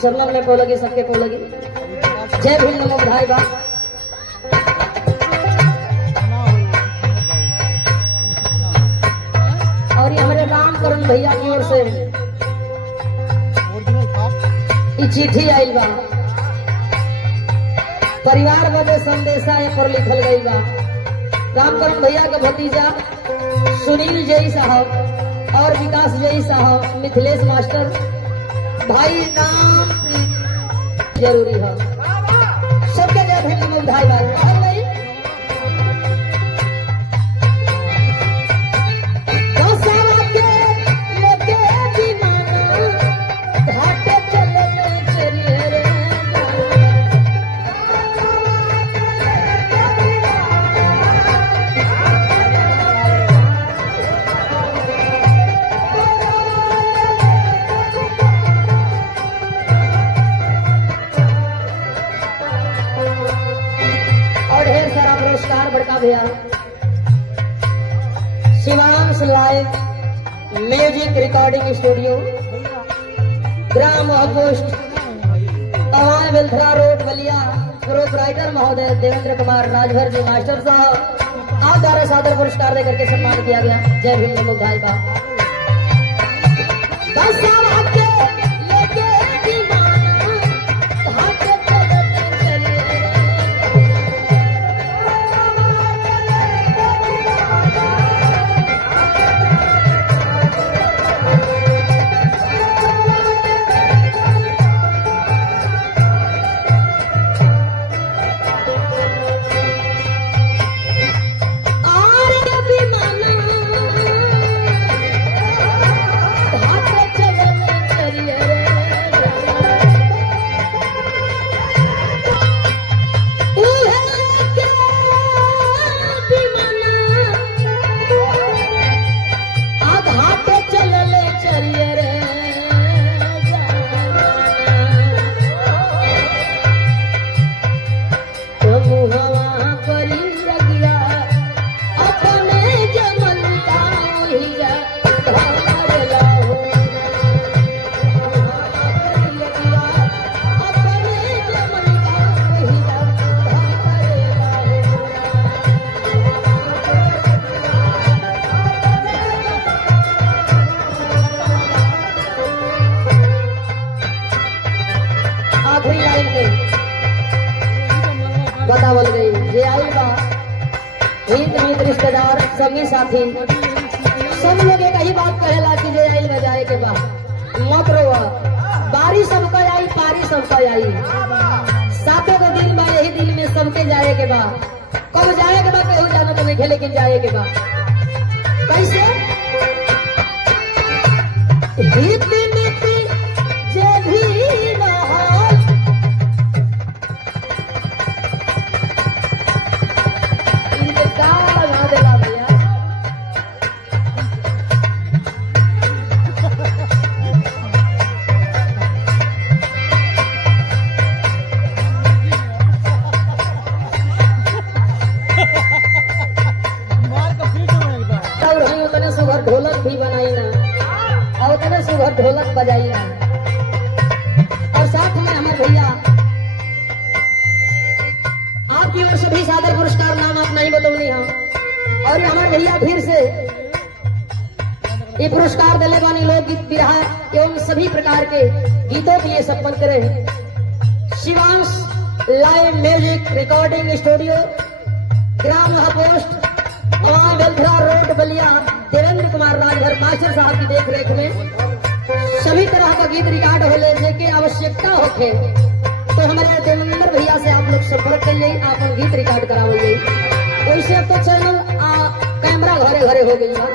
चरणन में को लगी, सबके को लगी। जय भीम, नमो बुधाई बा। और ये हमारे राम करण भैया की ओर से ये चिट्ठी आई बा, परिवार बदे संदेशा ये पर लिखल गई बा। रामकरण भैया का भतीजा सुनील जय साहब और विकास जय साहब, मिथिलेश मास्टर, भाई नाम जरूरी है सबके जय भीम, नमो बुधाई बा। और नहीं बड़का भैया Shivansh live music recording studio, ग्राम post Tawan Belthara road Ballia, proprietor महोदय देवेंद्र कुमार राजभर जी मास्टर साहब आप द्वारा सादर पुरस्कार देकर के सम्मान किया गया। जय भीम, नमो बुधाई बा। बतावल गई जे आई बा हित मित रिश्तेदार सभी साथी सब लोग एक ही बात कहेला कि जे आई न जाए के बा मत रोवा, बारी सबका आई पारी सबका आई, सातों को दिन बा यही दिन में सबके जाए के बा। कब जाए के बा कहूँ जाना तो नहीं, लेकिन जाए के बा कैसे हित मित जे भी ढोलक भी बनाई ना और उतने सुबह ढोलक बजाई ना। और साथ में हमारे भैया आपकी ओर से भी सादर पुरस्कार, नाम आप नहीं बतौनी हम। और ये हमारे भैया फिर से ये पुरस्कार दिले बानी लोकगीत बिरहा एवं सभी प्रकार के गीतों के लिए सम्पन्न करे। Shivansh live music recording studio, ग्राम post Tawan Belthara road Ballia, Devendra Kumar Rajbhar master साहब की देख रेख में सभी तरह का गीत रिकॉर्ड होले जेके आवश्यकता होते तो हमारे देवेंद्र भैया से आप लोग संपर्क कर जाइए, आप गीत रिकॉर्ड करावल जाइए। वैसे तो चैनल कैमरा घरे घरे हो गई बा।